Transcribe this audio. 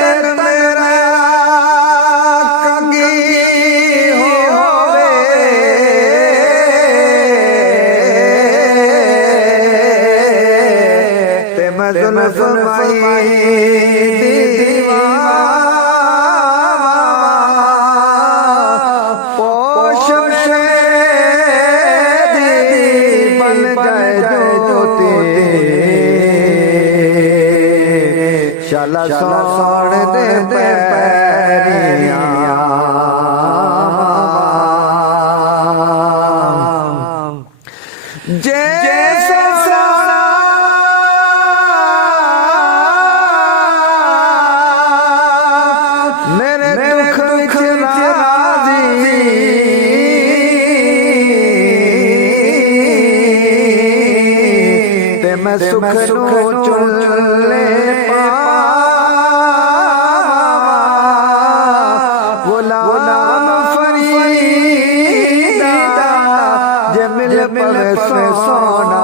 ਤਨ ਮੇਰਾ ਕੰਗੀ ਹੋਵੇ ਤੇ ਮੈਂ ਜ਼ੁਲਫ ਮਾਈ ਦੀਵਾ ਪੋਸ਼ਮ ਦੀ ਬਨ ਜਾਏ ਜੋਤੀ शाला सोण दे पैरियां जैसे सोना मेरे दुख विच राजी ते मैं सुख नू चुले गुलाम फरीदा जे मिल पवे सोना